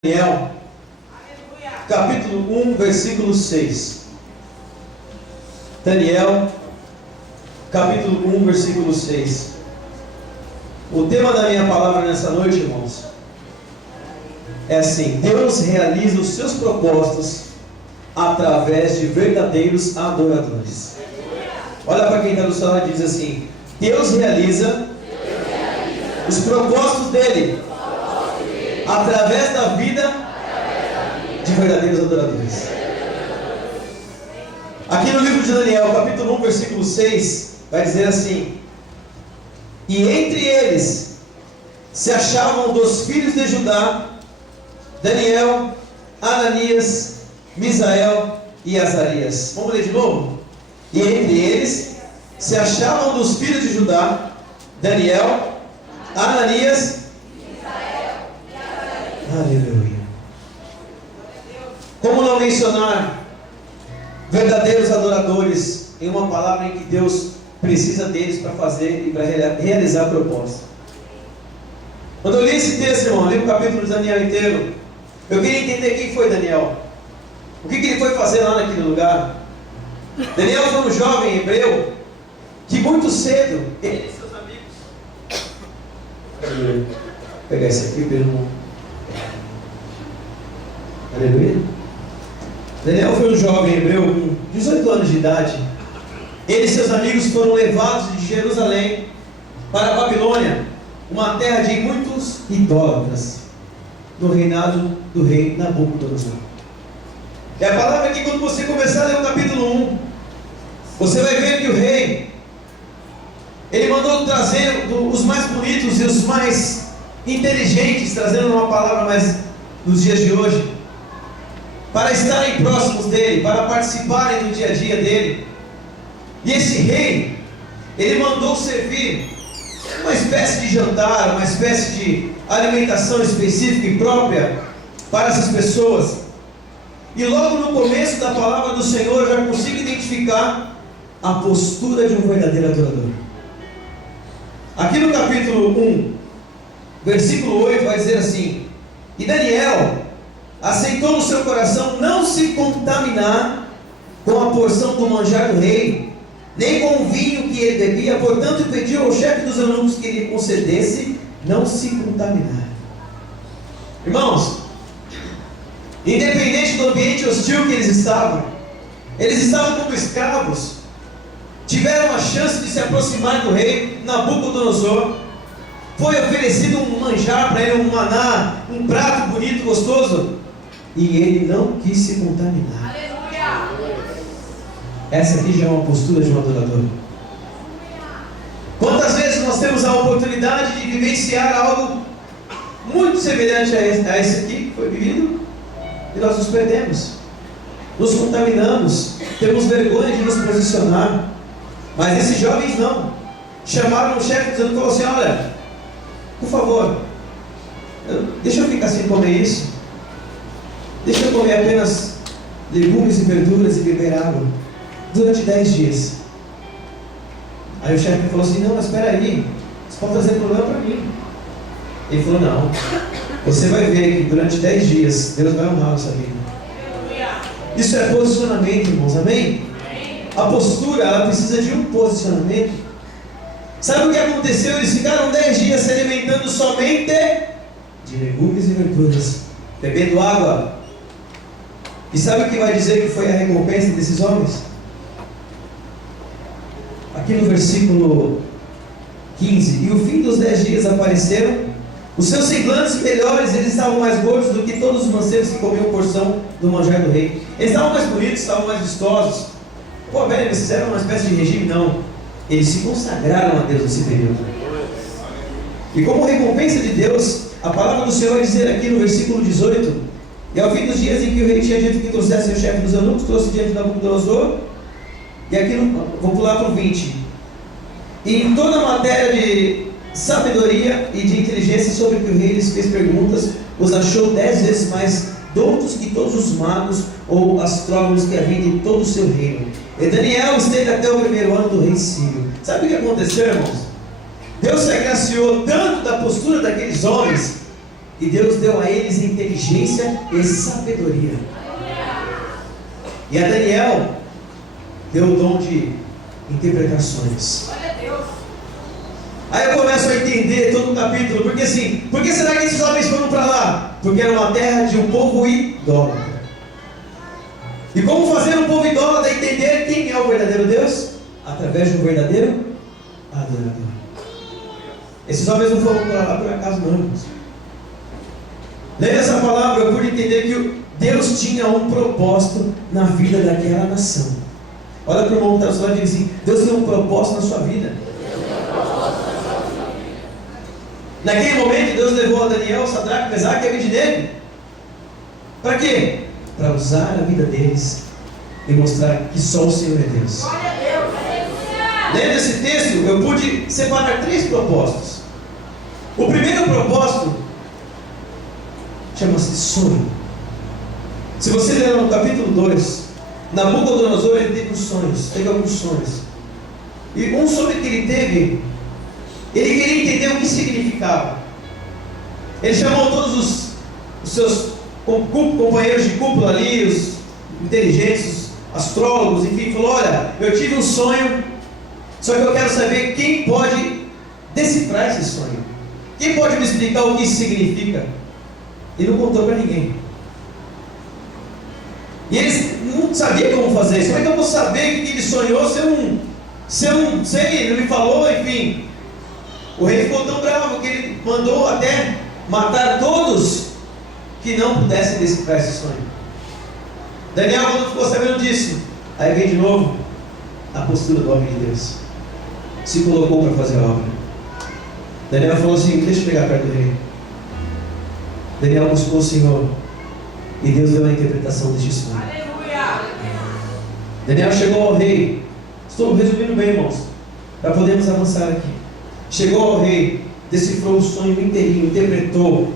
Daniel, capítulo 1, versículo 6. Daniel, capítulo 1, versículo 6. O tema da minha palavra nessa noite, irmãos, é assim: Deus realiza os seus propósitos através de verdadeiros adoradores. Olha para quem está do seu lado e diz assim: Deus realiza os propósitos dele através da vida de verdadeiros adoradores. Aqui no livro de Daniel, capítulo 1, versículo 6, vai dizer assim: e entre eles se achavam dos filhos de Judá, Daniel, Ananias, Misael e Azarias. Vamos ler de novo? E entre eles se achavam dos filhos de Judá, Daniel, Ananias, aleluia. Como não mencionar verdadeiros adoradores em uma palavra em que Deus precisa deles para fazer e para realizar a proposta? Quando eu li esse texto, irmão, li o capítulo de Daniel inteiro, eu queria entender quem foi Daniel. O que ele foi fazer lá naquele lugar? Daniel foi um jovem hebreu que muito cedo, ele e seus amigos... Vou pegar esse aqui, irmão. Aleluia. Daniel foi um jovem hebreu com 18 anos de idade. Ele e seus amigos foram levados de Jerusalém para a Babilônia, uma terra de muitos idólatras, no reinado do rei Nabucodonosor. E a palavra é que quando você começar a ler o capítulo 1, você vai ver que o rei, ele mandou trazer os mais bonitos e os mais inteligentes, trazendo uma palavra mais nos dias de hoje, para estarem próximos dele, para participarem do dia a dia dele. E esse rei, ele mandou servir uma espécie de jantar, uma espécie de alimentação específica e própria para essas pessoas. E logo no começo da palavra do Senhor, eu já consigo identificar a postura de um verdadeiro adorador. Aqui no capítulo 1, versículo 8, vai dizer assim: e Daniel aceitou no seu coração não se contaminar com a porção do manjar do rei, nem com o vinho que ele bebia. Portanto pediu ao chefe dos eunucos que lhe concedesse não se contaminar. Irmãos, independente do ambiente hostil que eles estavam como escravos, tiveram a chance de se aproximar do rei Nabucodonosor. Foi oferecido um manjar para ele, um maná, um prato bonito, gostoso, e ele não quis se contaminar. Aleluia. Essa aqui já é uma postura de um adorador. Quantas vezes nós temos a oportunidade de vivenciar algo muito semelhante a esse aqui que foi vivido, e nós nos perdemos, nos contaminamos, temos vergonha de nos posicionar. Mas esses jovens não. Chamaram o chefe dizendo, falou assim: olha, por favor, deixa eu ficar sem comer isso. Deixa eu comer apenas legumes e verduras e beber água durante 10 dias. Aí o chefe falou assim: não, mas espera aí, você pode trazer problema para mim. Ele falou: não, você vai ver que durante 10 dias Deus vai honrar a sua vida. Isso é posicionamento, irmãos, amém? A postura, ela precisa de um posicionamento. Sabe o que aconteceu? Eles ficaram 10 dias se alimentando somente de legumes e verduras, bebendo água. E sabe o que vai dizer que foi a recompensa desses homens? Aqui no versículo 15: e o fim dos 10 dias apareceram, os seus semblantes melhores, eles estavam mais gordos do que todos os mancebos que comiam porção do manjar do rei. Eles estavam mais bonitos, estavam mais vistosos. Pô, velho, eles fizeram uma espécie de regime? Não. Eles se consagraram a Deus nesse período. E como recompensa de Deus, a palavra do Senhor vai dizer aqui no versículo 18: e ao fim dos dias em que o rei tinha dito que trouxesse o chefe dos eunucos, trouxe diante de Nabucodonosor. E aqui, vou pular para o 20. E em toda a matéria de sabedoria e de inteligência sobre que o rei lhes fez perguntas, os achou 10 vezes mais doutos que todos os magos ou astrólogos que havia em todo o seu reino. E Daniel esteve até o primeiro ano do rei Sírio. Sabe o que aconteceu, irmãos? Deus se agraciou tanto da postura daqueles homens E Deus deu a eles inteligência e sabedoria. E a Daniel deu o dom de interpretações. Aí eu começo a entender todo o capítulo, porque assim, por que será que esses homens foram para lá? Porque era uma terra de um povo idólatra. E como fazer um povo idólatra entender quem é o verdadeiro Deus? Através de um verdadeiro adorador. Esses homens não foram para lá por acaso não, irmãos. Lendo essa palavra, eu pude entender que Deus tinha um propósito na vida daquela nação. Olha para o irmão que está ao seu lado e diz assim: Deus tem um propósito na sua vida. Naquele momento, Deus levou a Daniel, Sadraque, Mesaque e Abednego. Para quê? Para usar a vida deles e mostrar que só o Senhor é Deus. Lendo esse texto, eu pude separar 3 propósitos. O primeiro propósito chama-se sonho. Se você ler no capítulo 2, Nabucodonosor ele teve alguns sonhos. E um sonho que ele teve, ele queria entender o que significava. Ele chamou todos os seus companheiros de cúpula ali, os inteligentes, os astrólogos, enfim, falou: olha, eu tive um sonho, só que eu quero saber quem pode decifrar esse sonho. Quem pode me explicar o que isso significa? E não contou para ninguém. E eles não sabiam como fazer isso. Como é que eu vou saber o que ele sonhou se ele não me falou? Enfim, o rei ficou tão bravo que ele mandou até matar todos que não pudessem decifrar esse sonho. Daniel, quando ficou sabendo disso, aí vem de novo a postura do homem de Deus. Se colocou para fazer a obra. Daniel falou assim: deixa eu chegar perto do rei. Daniel buscou o Senhor e Deus deu a interpretação deste sonho. Aleluia! Daniel chegou ao rei. Estou resumindo bem, irmãos, para podermos avançar aqui. Chegou ao rei, decifrou o sonho inteirinho, interpretou,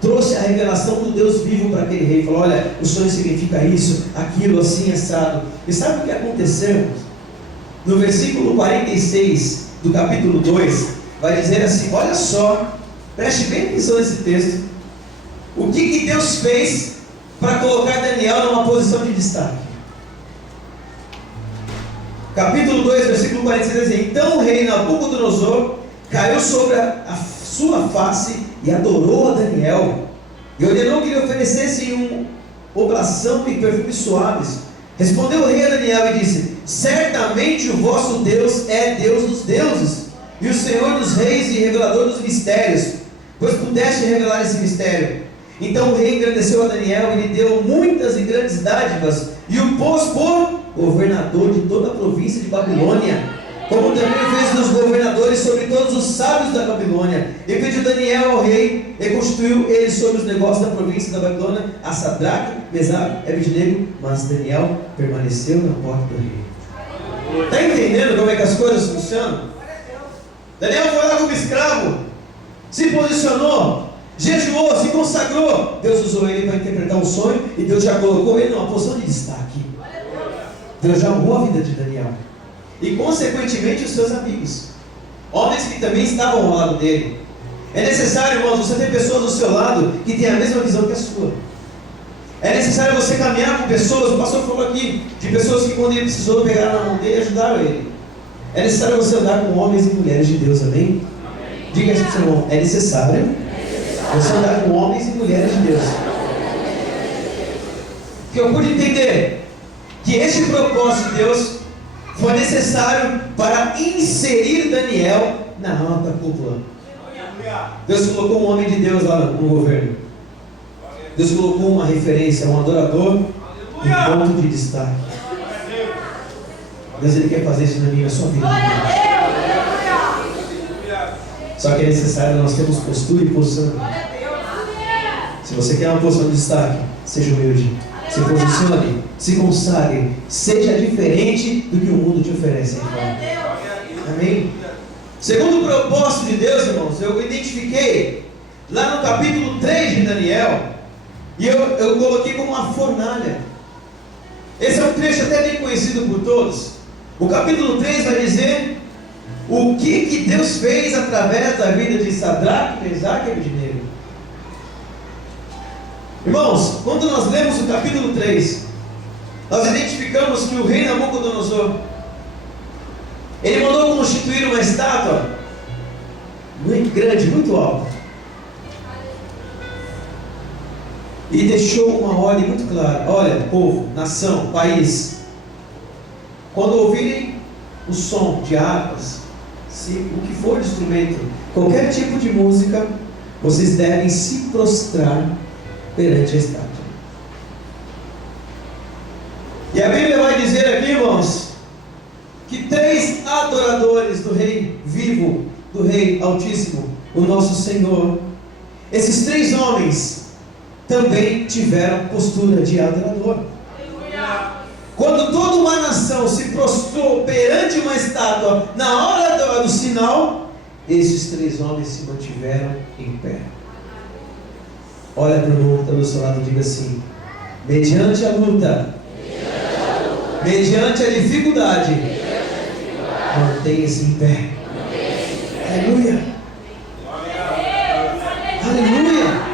trouxe a revelação do Deus vivo para aquele rei. Falou: olha, o sonho significa isso, aquilo, assim, assado. E sabe o que aconteceu, irmãos? No versículo 46 do capítulo 2, vai dizer assim: olha só, preste bem atenção nesse texto. O que Deus fez para colocar Daniel numa posição de destaque? Capítulo 2, versículo 46 diz: então o rei Nabucodonosor caiu sobre a sua face e adorou a Daniel, e ordenou que lhe oferecessem uma oblação e perfumes suaves. Respondeu o rei a Daniel e disse: certamente o vosso Deus é Deus dos deuses, e o Senhor dos reis e revelador dos mistérios, pois pudeste revelar esse mistério. Então o rei engrandeceu a Daniel e lhe deu muitas e grandes dádivas, e o pôs por governador de toda a província de Babilônia, como também fez dos governadores sobre todos os sábios da Babilônia. E pediu Daniel ao rei, e constituiu ele sobre os negócios da província da Babilônia a Sadraque, Mesaque e Abednego, mas Daniel permaneceu na porta do rei. Está entendendo como é que as coisas funcionam? Daniel foi lá como escravo, se posicionou, jejuou, se consagrou. Deus usou ele para interpretar um sonho, e Deus já colocou ele numa posição de destaque. Deus já amou a vida de Daniel, e consequentemente os seus amigos, homens que também estavam ao lado dele. É necessário, irmãos, você ter pessoas do seu lado que têm a mesma visão que a sua. É necessário você caminhar com pessoas. O pastor falou aqui de pessoas que, quando ele precisou, pegaram na mão dele e ajudaram ele. É necessário você andar com homens e mulheres de Deus, amém? Diga isso para o seu irmão: é necessário você andar com homens e mulheres de Deus. Que eu pude entender que este propósito de Deus foi necessário para inserir Daniel na alta cúpula. Deus colocou um homem de Deus lá no governo. Deus colocou uma referência, um adorador, um ponto de destaque. Deus, Ele quer fazer isso na minha e na sua vida. Só que é necessário nós termos postura e posição. Se você quer uma posição de destaque, seja humilde, se posicione, se consagre, seja diferente do que o mundo te oferece. Amém? Segundo o propósito de Deus, irmãos, eu identifiquei lá no capítulo 3 de Daniel, e eu coloquei como uma fornalha. Esse é um trecho até bem conhecido por todos. O capítulo 3 vai dizer o que Deus fez através da vida de Sadraque, Mesaque e Abednego. Irmãos, quando nós lemos o capítulo 3, nós identificamos que o rei Nabucodonosor, ele mandou constituir uma estátua muito grande, muito alta, e deixou uma ordem muito clara: olha, povo, nação, país, quando ouvirem o som de harpas, o que for de instrumento, qualquer tipo de música, vocês devem se prostrar perante a estátua. E a Bíblia vai dizer aqui, irmãos, que 3 adoradores do Rei vivo, do Rei Altíssimo, o nosso Senhor, esses 3 homens também tiveram postura de adorador. Quando toda uma nação se prostrou perante uma estátua, na hora do sinal, esses 3 homens se mantiveram em pé. Olha para o irmão que está do seu lado e diga assim: mediante a luta, mediante a dificuldade, mantenha-se em pé. Aleluia! Aleluia!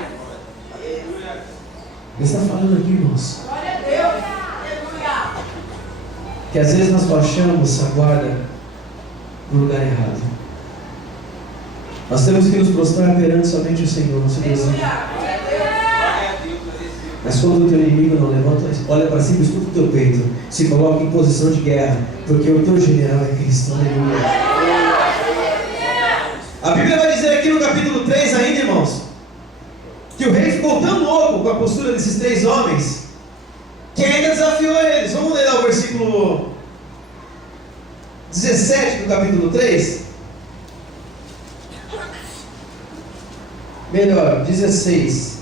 Ele está falando aqui, irmãos, que às vezes nós baixamos a guarda no lugar errado. Nós temos que nos prostrar perante somente o Senhor, nosso Deus. Mas quando o teu inimigo não levanta, olha para cima, escuta o teu peito, se coloca em posição de guerra, porque o teu general é Cristo. Aleluia. A Bíblia vai dizer aqui no capítulo 3 ainda, irmãos, que o rei ficou tão louco com a postura desses 3 homens, que ainda desafiou eles. Vamos ler lá o versículo 17 do capítulo 3. Melhor, 16.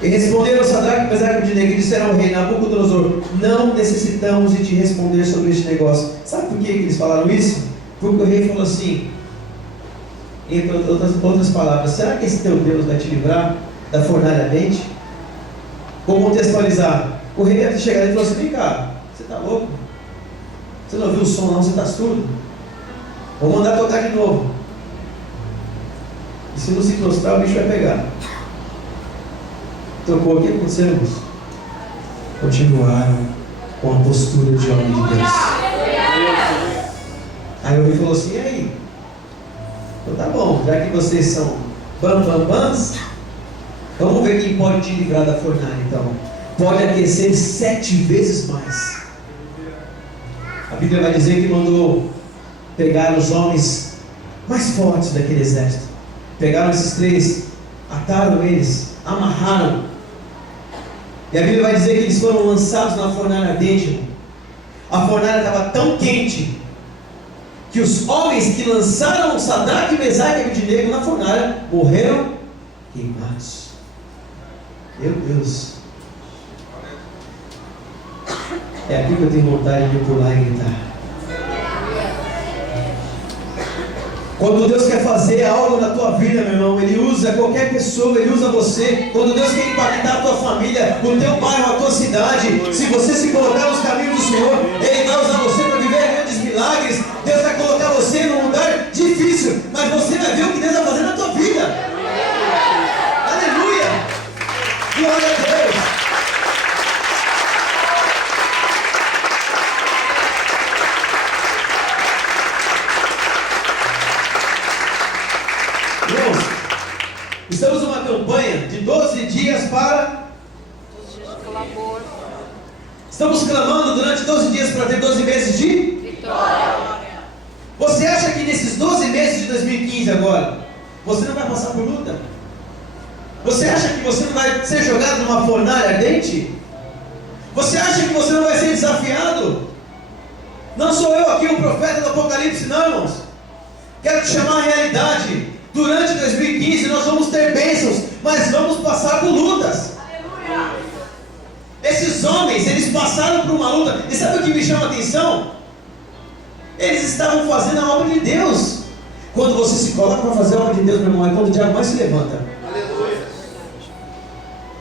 E responderam Sadraque, Mesaque e Abdenego e disseram ao rei Nabucodonosor: não necessitamos de te responder sobre este negócio. Sabe por que eles falaram isso? Porque o rei falou assim, em outras palavras: será que esse teu Deus vai te livrar da fornalha ardente? Vou contextualizar. O rei deve chegar e falou assim: vem cá, você está louco? Você não ouviu o som não? Você está surdo? Vou mandar tocar de novo. E se não se prostrar, o bicho vai pegar. Tocou aqui, aconteceu, irmãos? Continuaram com a postura de homem de Deus. Aí o rei falou assim: e aí? Então tá bom, já que vocês são bambambãs, vamos ver quem pode te livrar da fornalha então. Pode aquecer 7 vezes mais. A Bíblia vai dizer que mandou pegar os homens mais fortes daquele exército. Pegaram esses 3, ataram eles, amarraram. E a Bíblia vai dizer que eles foram lançados na fornalha ardente. A fornalha estava tão quente que os homens que lançaram Sadraque, Mesaque e Abdenego na fornalha morreram queimados. Meu Deus! É aqui que eu tenho vontade de pular e gritar. Quando Deus quer fazer algo na tua vida, meu irmão, Ele usa qualquer pessoa, Ele usa você. Quando Deus quer impactar a tua família, o teu bairro, a tua cidade, se você se colocar nos caminhos do Senhor, Ele vai usar você para viver grandes milagres. Deus vai colocar você num lugar difícil, mas você vai ver o que Deus vai fazer na tua vida. Aleluia! Glória a Deus! Estamos numa campanha de 12 dias para... Estamos clamando durante 12 dias para ter 12 meses de vitória. Você acha que nesses 12 meses de 2015 agora, você não vai passar por luta? Você acha que você não vai ser jogado numa fornalha ardente? Você acha que você não vai ser desafiado? Não sou eu aqui o profeta do Apocalipse, não, irmãos. Quero te chamar a realidade. Durante 2015 nós vamos ter bênçãos, mas vamos passar por lutas. Aleluia. Esses homens, eles passaram por uma luta. E sabe o que me chama a atenção? Eles estavam fazendo a obra de Deus. Quando você se coloca para fazer a obra de Deus, meu irmão, é quando o diabo mais se levanta. Aleluia.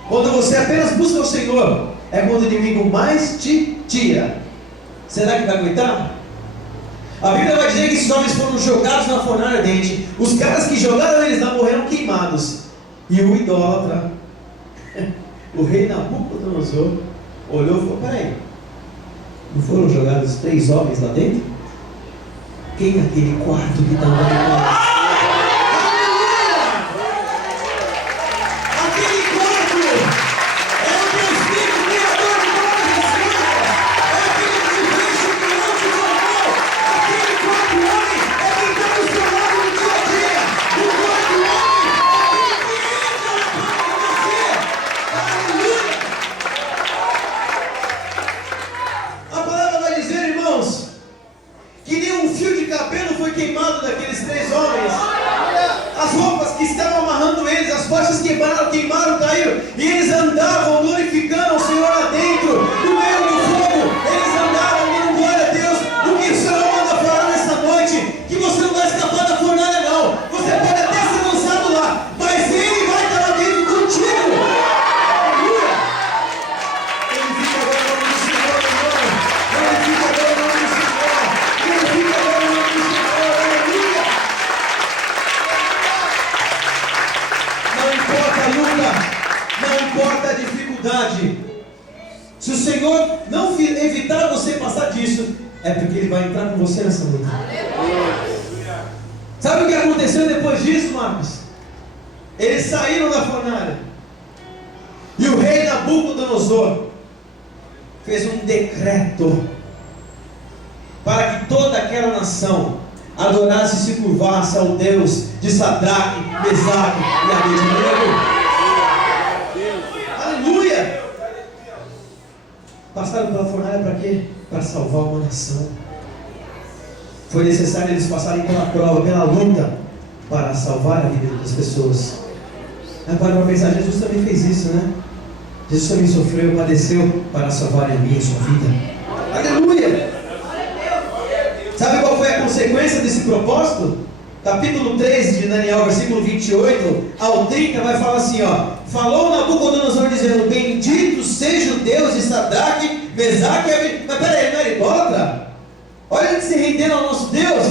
Quando você apenas busca o Senhor, é quando o inimigo mais te tira. Será que vai aguentar? A Bíblia vai dizer que esses homens foram jogados na fornalha ardente. Os caras que jogaram eles lá morreram queimados. E o idólatra, o rei Nabucodonosor, olhou e falou: peraí, não foram jogados 3 homens lá dentro? Quem naquele quarto que estava lá? Queimaram, caíram, e eles andavam glorificando o Senhor lá dentro, no meio do fogo. Eles andavam dando glória a Deus. O que o Senhor manda falar nessa noite? Que você não vai escapar da fornalha, não. Você pode até ser lançado lá, mas Ele vai estar lá dentro contigo. Aleluia! Glorifica agora o nome do Senhor, irmão. Glorifica agora o nome do Senhor. Glorifica agora o nome do Senhor. Aleluia! Não importa a luta, não importa a dificuldade. Se o Senhor não evitar você passar disso, é porque Ele vai entrar com você nessa luta. Sabe o que aconteceu depois disso, Marcos? Eles saíram da fornalha. E o rei Nabucodonosor fez um decreto para que toda aquela nação adorasse e se curvasse ao Deus de Sadraque, Mesaque e Abednego. Aleluia! Passaram pela fornalha para quê? Para salvar uma nação. Foi necessário eles passarem pela prova, pela luta, para salvar a vida das pessoas. Agora para pensar, Jesus também fez isso, né? Jesus também sofreu, padeceu para salvar a minha e a sua vida. Aleluia! Sabe qual foi a consequência desse propósito? Capítulo 3 de Daniel, versículo 28 ao 30, vai falar assim, ó: falou Nabucodonosor dizendo: bendito seja o Deus de Sadraque, Mesaque e Abednego. Mas peraí, ele não era idólatra? Olha ele se rendendo ao nosso Deus,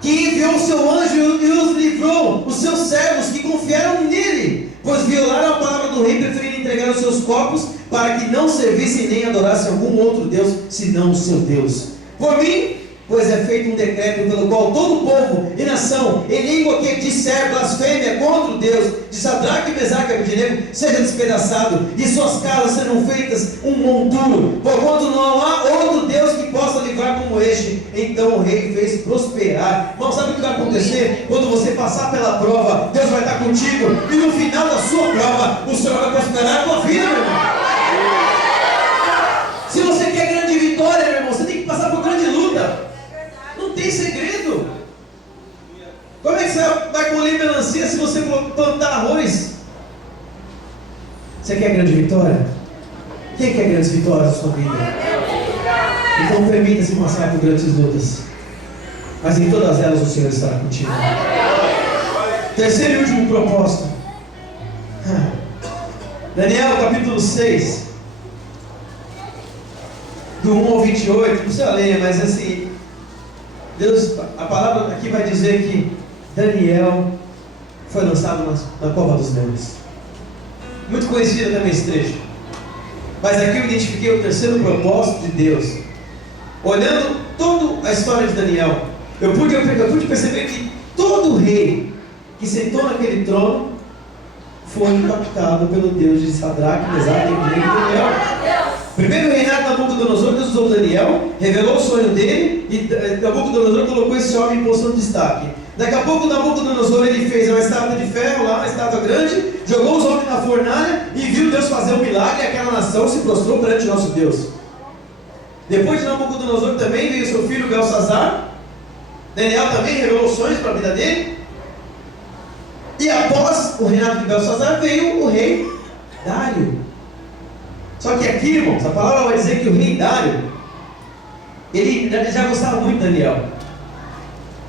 que enviou o seu anjo e os livrou, os seus servos que confiaram nele, pois violaram a palavra do rei, preferindo entregar os seus corpos, para que não servissem nem adorassem algum outro Deus, senão o seu Deus. Por mim, pois é feito um decreto pelo qual todo povo e nação, em língua que disser blasfêmia contra o Deus de Sadraque, Mesaque e Abednego, seja despedaçado, e suas casas serão feitas um monturo, porquanto não há outro Deus que possa livrar como este. Então o rei fez prosperar. Irmão, sabe o que vai acontecer? Quando você passar pela prova, Deus vai estar contigo, e no final da sua prova, o Senhor vai prosperar a tua vida, meu irmão. Se você quer grande vitória, meu irmão, você tem que passar por grande luta. Não tem segredo. Como é que você vai colher melancia se você plantar arroz? Você quer grande vitória? Quem quer grandes vitórias na sua vida? Então permita-se passar por grandes lutas, mas em todas elas o Senhor estará contigo. Terceiro e último propósito. Daniel capítulo 6, do 1 ao 28, não precisa ler, mas assim, Deus, a palavra aqui vai dizer que Daniel foi lançado na cova dos leões. Muito conhecido também esse trecho. Mas aqui eu identifiquei o terceiro propósito de Deus. Olhando toda a história de Daniel, eu pude perceber que todo rei que sentou naquele trono foi impactado pelo Deus de Sadraque, Mesaque e Daniel. Primeiro reinado de Nabucodonosor, Deus usou Daniel, revelou o sonho dele, e Nabucodonosor colocou esse homem em posição de destaque. Daqui a pouco Nabucodonosor ele fez uma estátua de ferro lá, uma estátua grande, jogou os homens na fornalha e viu Deus fazer um milagre, e aquela nação se prostrou perante o nosso Deus. Depois de Nabucodonosor também veio seu filho Belsazar. Daniel também revelou sonhos para a vida dele. E após o reinado de Belsazar veio o rei Dário. Só que aqui, irmãos, a palavra vai dizer que o rei Dário, ele já gostava muito de Daniel.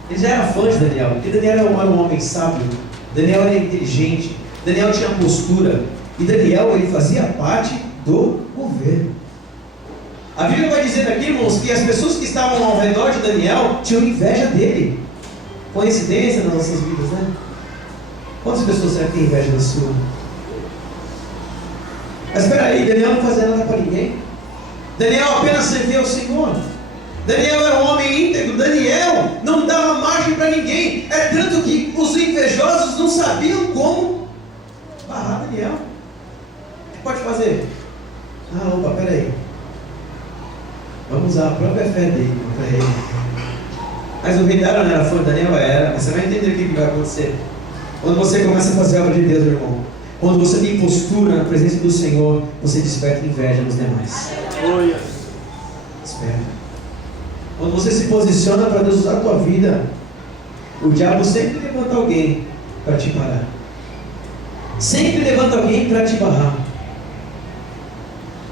Ele já era fã de Daniel, porque Daniel era um homem sábio, Daniel era inteligente, Daniel tinha postura, e Daniel ele fazia parte do governo. A Bíblia vai dizer aqui, irmãos, que as pessoas que estavam ao redor de Daniel tinham inveja dele. Coincidência nas nossas vidas, né? Quantas pessoas será que têm inveja da sua? Mas espera aí, Daniel não fazia nada para ninguém. Daniel apenas servia ao Senhor. Daniel era um homem íntegro. Daniel não dava margem para ninguém. É tanto que os invejosos não sabiam como barrar Daniel. O que pode fazer? Opa, peraí. Vamos usar a própria fé dele para ele. Mas o rei Dário não era fã de Daniel? Era. Mas você vai entender o que vai acontecer. Quando você começa a fazer a obra de Deus, meu irmão, quando você tem postura na presença do Senhor, você desperta inveja nos demais. Desperta. Quando você se posiciona para Deus usar a tua vida, o diabo sempre levanta alguém para te parar. Sempre levanta alguém para te barrar.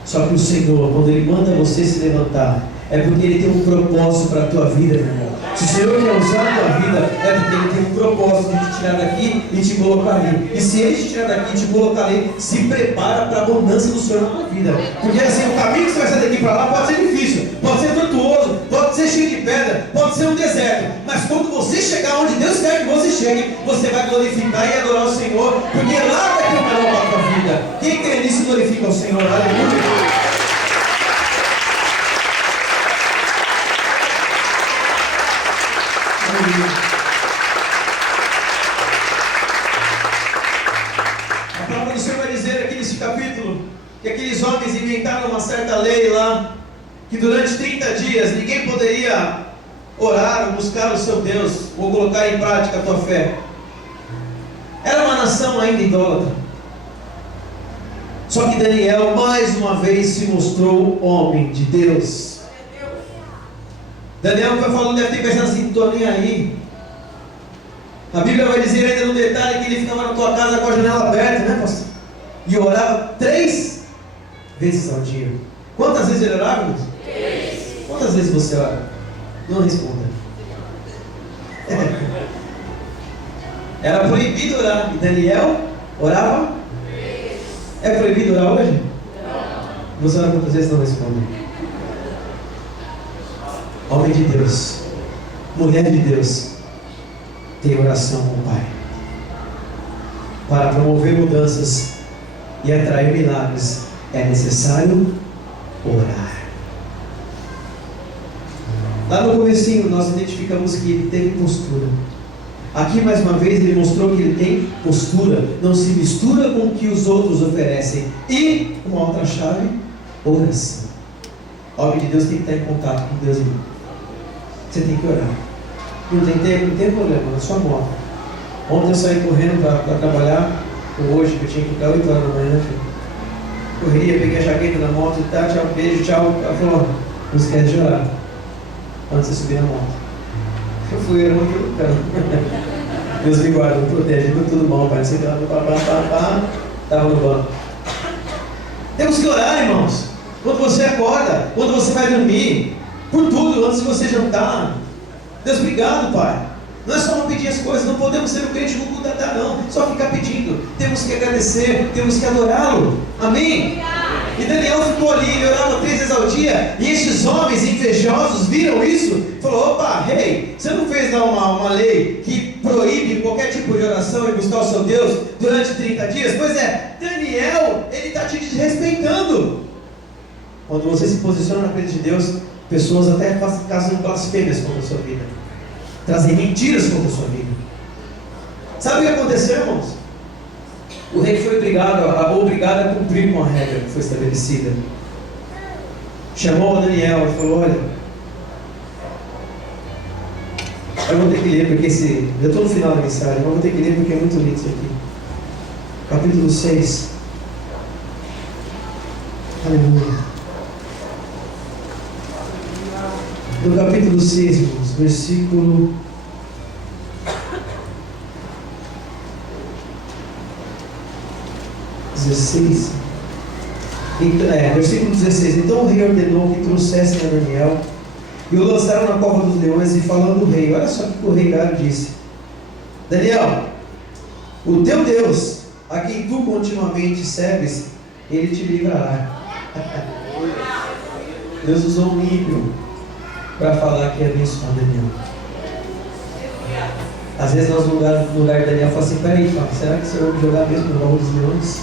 Só que o Senhor, quando Ele manda você se levantar, é porque Ele tem um propósito para a tua vida, meu irmão. Se o Senhor quer usar a tua vida, é porque Ele tem um propósito de te tirar daqui e te colocar ali. E se Ele te tirar daqui e te colocar ali, se prepara para a abundância do Senhor na tua vida. Porque assim, o caminho que você vai sair daqui para lá pode ser difícil, pode ser tortuoso, pode ser cheio de pedra, pode ser um deserto. Mas quando você chegar onde Deus quer que você chegue, você vai glorificar e adorar o Senhor, porque lá vai ter o melhor para a tua vida. Quem crê nisso glorifica o Senhor. Aleluia. A palavra do Senhor vai dizer aqui nesse capítulo que aqueles homens inventaram uma certa lei lá, que durante 30 dias ninguém poderia orar ou buscar o seu Deus ou colocar em prática a tua fé. Era uma nação ainda idólatra. Só que Daniel mais uma vez se mostrou homem de Deus. Daniel foi falando, deve ter pensado assim, não estou nem aí. A Bíblia vai dizer ainda no detalhe que ele ficava na tua casa com a janela aberta, né, pastor? E orava 3 vezes ao dia. Quantas vezes ele orava, irmãos? 3. Quantas vezes você ora? Não responda. Era proibido orar. E Daniel orava? 3. É proibido orar hoje? Não. Você ora quantas vezes? Não responde. Homem de Deus, mulher de Deus, tem oração com o Pai para promover mudanças e atrair milagres. É necessário orar. Lá no comecinho nós identificamos que ele teve postura. Aqui mais uma vez ele mostrou que ele tem postura, não se mistura com o que os outros oferecem. E uma outra chave, oração. O homem de Deus tem que estar em contato com Deus, irmão. Você tem que orar. Não tem tempo? Não tem problema, na sua moto. Ontem eu saí correndo para trabalhar, ou hoje, que eu tinha que ir para 8 horas da manhã, né, filho? Correria, peguei a jaqueta da moto e tá, tchau, beijo, tchau. Ela falou, não esquece de orar antes de subir na moto. Eu fui, era muito cara. Deus me guarda, me protege, tudo bom, pai. Você estava no banco. Temos que orar, irmãos. Quando você acorda, quando você vai dormir, por tudo, antes de você jantar. Deus, obrigado, Pai. Não é só não pedir as coisas, não podemos ser o crente no culto até não, só ficar pedindo. Temos que agradecer, temos que adorá-lo. Amém? E Daniel ficou ali, ele orava 3 vezes ao dia, e esses homens invejosos viram isso, falou, opa, rei, você não fez lá uma lei que proíbe qualquer tipo de oração e buscar o seu Deus durante 30 dias? Pois é, Daniel, ele está te desrespeitando. Quando você se posiciona na presença de Deus, pessoas até fazem blasfêmias contra a sua vida, trazem mentiras contra a sua vida. Sabe o que aconteceu, irmãos? O rei foi obrigado a cumprir com a regra que foi estabelecida. Chamou a Daniel e falou, olha, eu vou ter que ler porque eu estou no final da mensagem, mas vou ter que ler porque é muito lindo isso aqui. Capítulo 6. Aleluia. No capítulo 6, irmãos, versículo 16. Versículo 16. Então o rei ordenou que trouxessem a Daniel e o lançaram na cova dos leões. E falando o rei, olha só o que o rei Dário disse: Daniel, o teu Deus, a quem tu continuamente serves, ele te livrará. Deus usou um ímpio para falar que ia abençoar Daniel. Às vezes nós no lugar de Daniel falamos assim, peraí, Fábio, será que o Senhor vai me jogar mesmo no lobo dos leões?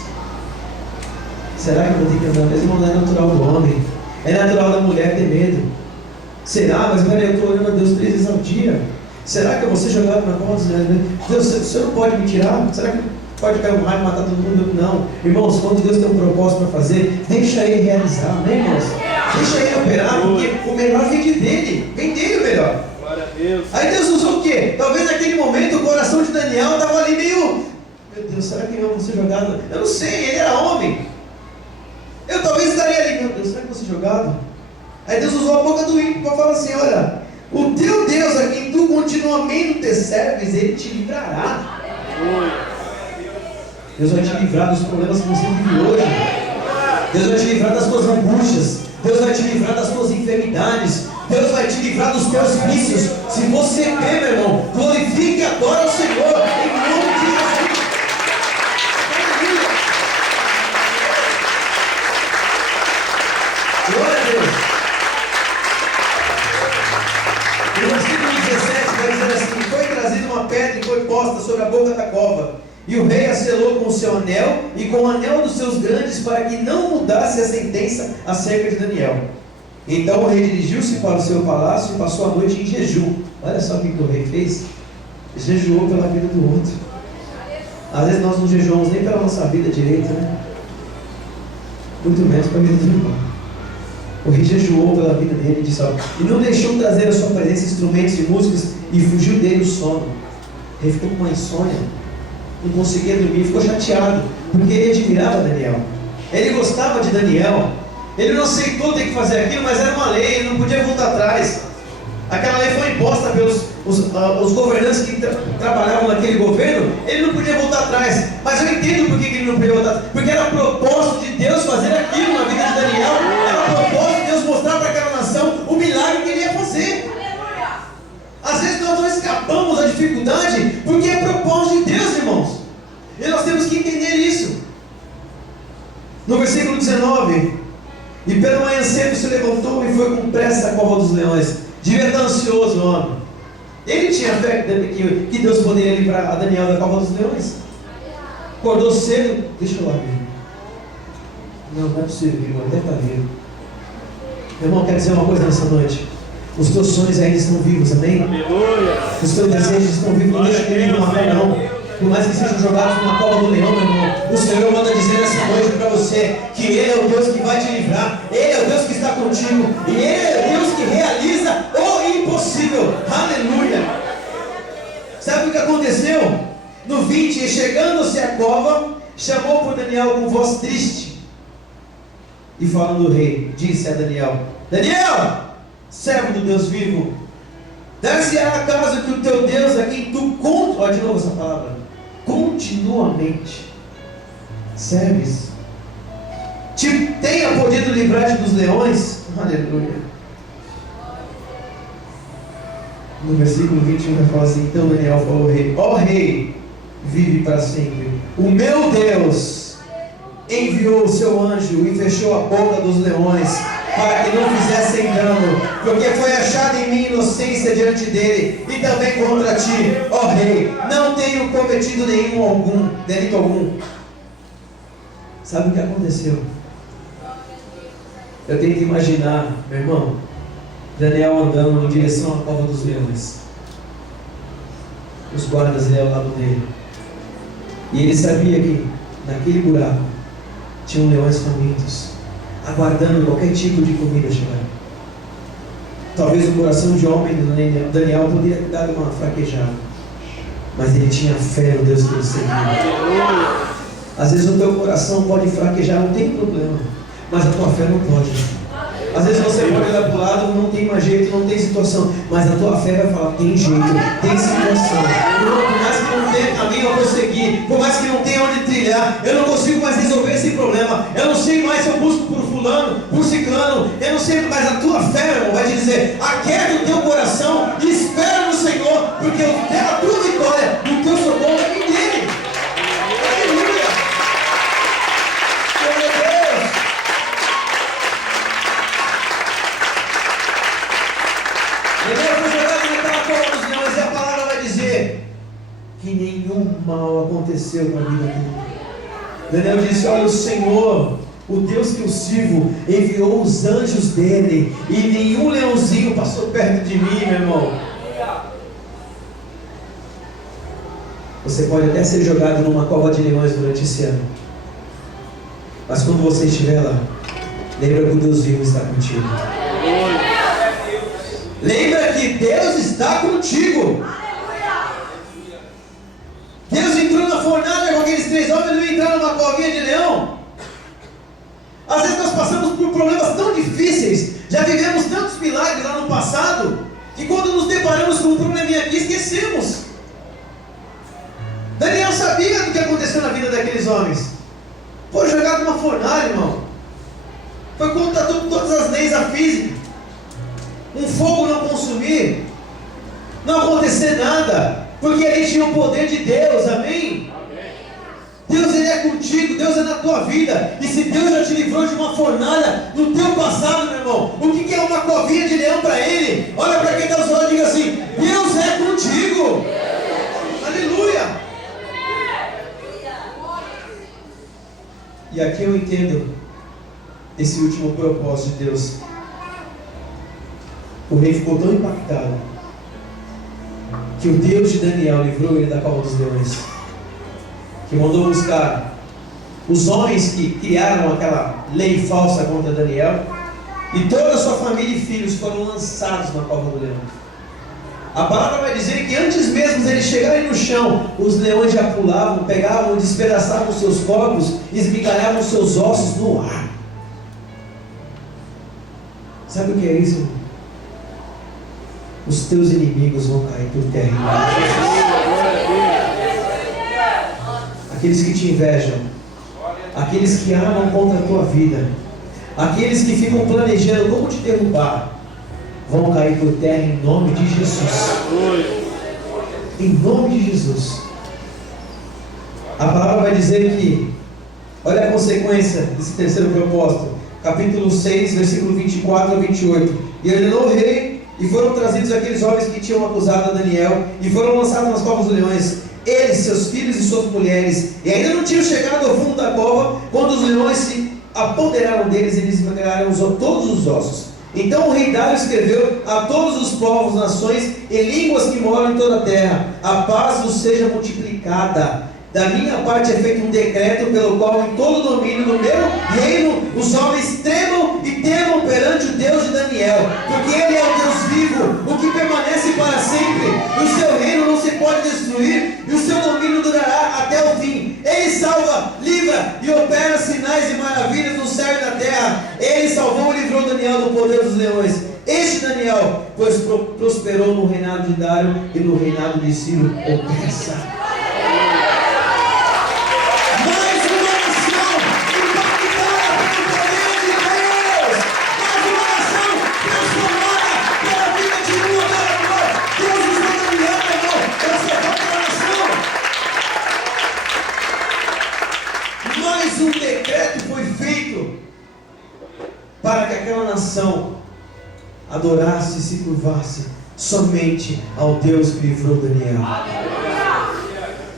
Será que eu vou ter que andar mesmo? Não é natural do homem, é natural da mulher ter medo. Será? Mas peraí, eu estou orando a Deus 3 vezes ao dia. Será que eu vou ser jogado na cova dos leões? Deus, o Senhor não pode me tirar? Será que pode cair um raio e matar todo mundo? Não. Irmãos, quando Deus tem um propósito para fazer, deixa Ele realizar, né, irmãos? Deixa Ele operar, porque o melhor vem dele. Vem dele o melhor. Glória a Deus. Aí Deus usou o quê? Talvez naquele momento o coração de Daniel estava ali meio... Meu Deus, será que eu vou ser jogado? Eu não sei, ele era homem. Eu talvez estaria ali, meu Deus, será que eu vou ser jogado? Aí Deus usou a boca do ímpio para falar assim, olha, o teu Deus a quem tu continuamente te serves, Ele te livrará. Deus vai te livrar dos problemas que você vive hoje. Deus vai te livrar das tuas angústias. Deus vai te livrar das tuas enfermidades. Deus vai te livrar dos teus vícios. Se você crê, meu irmão, glorifique e adora o Senhor em nome de Jesus. Glória a Deus. No versículo 17 vai dizer assim: foi trazida uma pedra e foi posta sobre a boca da cova. E o rei a selou com o seu anel e com o anel dos seus grandes, para que não mudasse a sentença acerca de Daniel. Então o rei dirigiu-se para o seu palácio e passou a noite em jejum. Olha só o que o rei fez. Jejuou pela vida do outro. Às vezes nós não jejuamos nem pela nossa vida direita, né? Muito menos pela vida do irmão. O rei jejuou pela vida dele, disse, ó, e não deixou trazer à sua presença instrumentos de músicas, e fugiu dele o sono. O rei ficou com uma insônia, não conseguia dormir, ficou chateado, porque ele admirava Daniel, ele gostava de Daniel, ele não aceitou ter que fazer aquilo, mas era uma lei, ele não podia voltar atrás. Aquela lei foi imposta pelos os governantes que trabalhavam naquele governo, ele não podia voltar atrás. Mas eu entendo por que ele não podia voltar atrás, porque era propósito de Deus fazer aquilo na vida de Daniel, era propósito de Deus mostrar para aquela nação o milagre que ele ia fazer. Às vezes nós não escapamos da dificuldade porque é propósito de Deus, irmãos, e nós temos que entender isso. No versículo 19: e pela manhã cedo se levantou e foi com pressa à cova dos leões. Devia estar ansioso o homem. Ele tinha fé que Deus poderia livrar a Daniel da cova dos leões. Acordou cedo. Deixa eu lá ver. Não é possível, irmão, deve estar vivo. Meu irmão, quero dizer uma coisa nessa noite. Os teus sonhos ainda estão vivos, amém? Aleluia. Os teus desejos estão vivos, não deixa ele não morrer, não. Por mais que sejam jogados numa cova do leão, meu irmão, o Senhor manda dizer nessa noite para você que Ele é o Deus que vai te livrar, Ele é o Deus que está contigo, e Ele é o Deus que realiza o impossível. Aleluia! Sabe o que aconteceu? No 20, e chegando-se à cova, chamou por Daniel com voz triste, e falando o rei, disse a Daniel: Daniel, servo do Deus vivo, dar-se-á acaso que o teu Deus, a quem tu olha de novo essa palavra, continuamente serves, te tenha podido livrar dos leões? Aleluia. No versículo 21 vai falar assim: então Daniel falou ao rei: ó rei, vive para sempre. O meu Deus enviou o seu anjo e fechou a boca dos leões, para que não fizessem dano, porque foi achada em mim inocência diante dele, e também contra ti, ó rei, não tenho cometido delito algum. Sabe o que aconteceu? Eu tento imaginar, meu irmão, Daniel andando em direção à cova dos leões, os guardas ali ao lado dele, e ele sabia que naquele buraco tinham leões famintos, aguardando qualquer tipo de comida chegar. Talvez o coração de homem de Daniel poderia ter dado uma fraquejada, mas ele tinha fé no Deus que ele servia. Às vezes o teu coração pode fraquejar, não tem problema, mas a tua fé não pode. Às vezes você pode olhar para o lado, não tem mais jeito, não tem situação, mas a tua fé vai falar: tem jeito, tem situação. Por mais que não tenha caminho a prosseguir, por mais que não tenha onde trilhar, eu não consigo mais resolver esse problema, eu não sei mais se eu busco por fulano, por ciclano, eu não sei, mas a tua fé, meu irmão, vai te dizer: aquieta o teu coração e espera no Senhor, porque a tua vitória, o teu socorro é em dele. Aleluia! Glória a Deus! nenhum mal aconteceu com a vida dele. Daniel disse: olha, o Senhor, o Deus que eu sirvo, enviou os anjos dele, e nenhum leãozinho passou perto de mim, meu irmão. Você pode até ser jogado numa cova de leões durante esse ano, mas quando você estiver lá, lembra que o Deus vivo está contigo. Lembra que Deus está contigo. Deus entrou na fornalha com aqueles 3 homens, ele não entrou numa covinha de leão. Às vezes nós passamos por problemas tão difíceis, já vivemos tantos milagres lá no passado, que quando nos deparamos com um probleminha aqui, esquecemos. Daniel sabia do que aconteceu na vida daqueles homens. Foi jogado numa fornalha, irmão. Foi contra todas as leis da física. Um fogo não consumir, não acontecer nada, porque ele tinha o poder de Deus, amém? Deus, ele é contigo, Deus é na tua vida. E se Deus já te livrou de uma fornalha no teu passado, meu irmão, o que é uma covinha de leão para ele? Olha para quem está ao seu lado e diga assim: Deus é contigo. Aleluia. E aqui eu entendo esse último propósito de Deus. O rei ficou tão impactado que o Deus de Daniel livrou ele da cova dos leões, que mandou buscar os homens que criaram aquela lei falsa contra Daniel, e toda a sua família e filhos foram lançados na cova do leão. A palavra vai dizer que antes mesmo de eles chegarem no chão, os leões já pulavam, pegavam, despedaçavam os seus corpos, esmigalhavam os seus ossos no ar. Sabe o que é isso? Os teus inimigos vão cair por terra. Aqueles que te invejam, aqueles que amam contra a tua vida, aqueles que ficam planejando como te derrubar, vão cair por terra em nome de Jesus. Em nome de Jesus. A palavra vai dizer que, olha a consequência desse terceiro propósito, capítulo 6, versículo 24 a 28. E ordenou o rei, e foram trazidos aqueles homens que tinham acusado a Daniel, e foram lançados nas covas dos leões, eles, seus filhos e suas mulheres, e ainda não tinham chegado ao fundo da cova, quando os leões se apoderaram deles e lhes esmagaram todos os ossos. Então o rei Dário escreveu a todos os povos, nações e línguas que moram em toda a terra: a paz vos seja multiplicada. Da minha parte é feito um decreto pelo qual em todo o domínio do meu reino os homens tremam e temam perante o Deus de Daniel, porque ele é o Deus vivo, o que permanece para sempre. O seu reino não se pode destruir e o seu domínio durará até o fim. Ele salva, livra e opera sinais e maravilhas no céu e na terra. Ele salvou e livrou Daniel do poder dos leões. Este Daniel, pois prosperou no reinado de Dário e no reinado de Ciro o persa. Um decreto foi feito para que aquela nação adorasse e se curvasse somente ao Deus que livrou Daniel.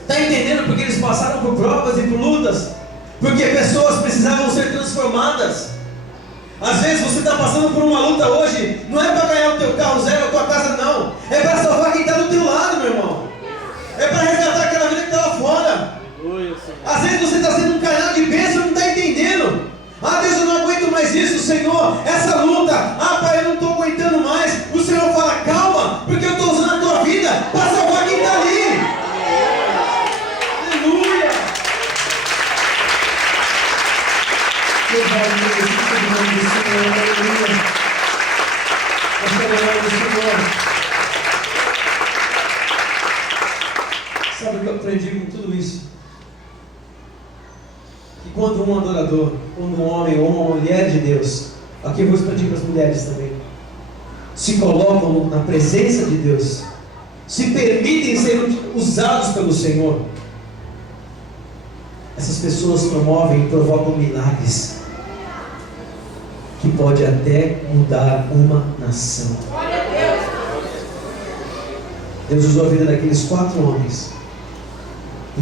Está entendendo porque eles passaram por provas e por lutas? Porque pessoas precisavam ser transformadas. Às vezes você está passando por uma luta hoje, não é para ganhar o teu carro zero, a tua casa não, é para salvar quem está do teu lado, meu irmão. É para resgatar aquela vida que está lá fora. Às vezes você está sendo um canal de bênção e não está entendendo. Ah, Deus, eu não aguento mais isso, Senhor, essa luta. Ah, Pai, eu não estou aguentando mais. O Senhor fala: calma, porque eu estou usando a tua vida para salvar quem está ali. Aleluia. Sabe o que eu aprendi com tudo isso? Que quando um adorador, quando um homem ou uma mulher de Deus, aqui eu vou expandir para as mulheres também, se colocam na presença de Deus, se permitem ser usados pelo Senhor, essas pessoas promovem e provocam milagres que pode até mudar uma nação. Deus usou a vida daqueles 4 homens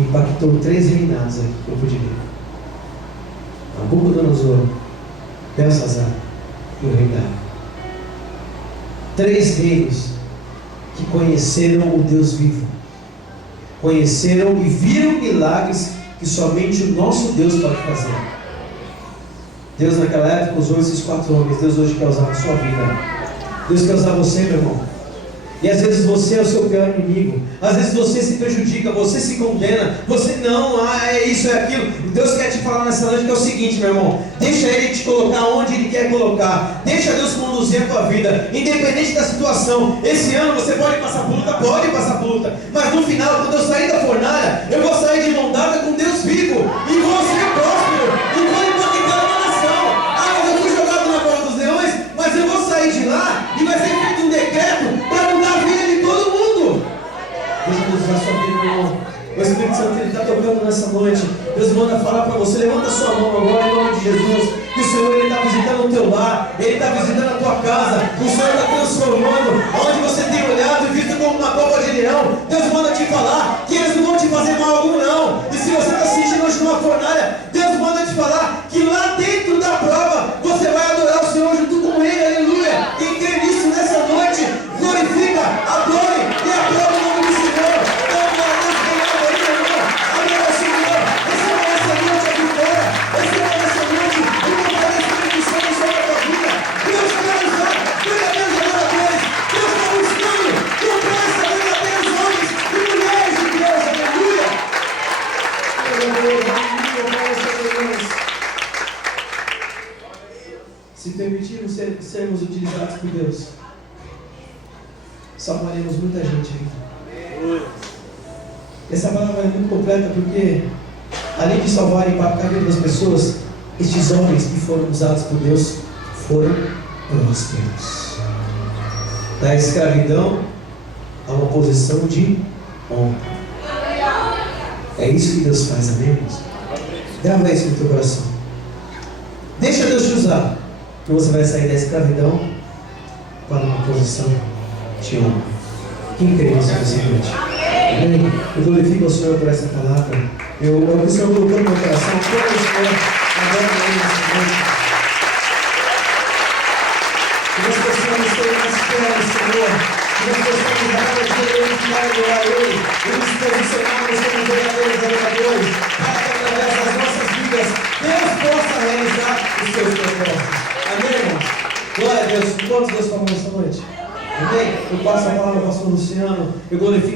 impactou 3 reinados aqui que eu pude ver: Nabucodonosor, Belsazar e o rei Dário. 3 reinos que conheceram o Deus vivo, conheceram e viram milagres que somente o nosso Deus pode fazer. Deus naquela época usou esses 4 homens. Deus hoje quer usar a sua vida. Deus quer usar você, meu irmão. E às vezes você é o seu pior inimigo. Às vezes você se prejudica, você se condena. Você não, é isso, é aquilo. Deus quer te falar nessa noite que é o seguinte, meu irmão: deixa Ele te colocar onde Ele quer colocar. Deixa Deus conduzir a tua vida, independente da situação. Esse ano você pode passar por luta, pode passar por luta, mas no final, quando eu sair da fornalha, eu vou sair de mão dada com Deus vivo, e vou ser próspero, e vou impactar uma nação. Mas eu fui jogado na cova dos leões, mas eu vou sair de lá, e vai ser feito um decreto para mudar a vida de todo mundo. Deixa Deus usar a sua vida, meu irmão. O Espírito Santo está tocando nessa noite. Deus manda falar para você: levanta sua mão agora em nome de Jesus. Que o Senhor está visitando o teu lar, Ele está visitando a tua casa. O Senhor está transformando onde você tem olhado e visto como uma cova de leão. Deus manda te falar que eles não vão te fazer mal algum, não. E se você está sentindo hoje numa fornalha, Deus manda te falar que lá dentro da prova você vai adorar o Senhor junto com Ele. Aleluia. E crê nisso nessa noite. Glorifica, adore e aprova o nome do Senhor. Se permitirmos sermos utilizados por Deus, salvaremos muita gente aqui. Essa palavra é muito completa, porque além de salvar e impactar a vida das pessoas, estes homens que foram usados por Deus foram prósperos. Da escravidão a uma posição de honra. É isso que Deus faz, amém, irmãos? Grava isso no teu coração. Deixa Deus te usar, que você vai sair da escravidão para uma posição de honra. Quem crê nisso nessa noite? Amém? Eu glorifico ao Senhor por essa palavra. O que o Senhor colocou no meu coração, todo o Senhor, agora nessa noite. Que nós possamos ter uma espera no Senhor. Que nós possamos glorificar e adorar Ele. E nos posicionarmos como verdadeiros adoradores, para que através das nossas vidas Deus possa realizar os seus propósitos. Amém, irmão? Glória a Deus. Todos Deus falamos essa noite. Amém? Eu passo a palavra ao pastor Luciano. Eu glorifico.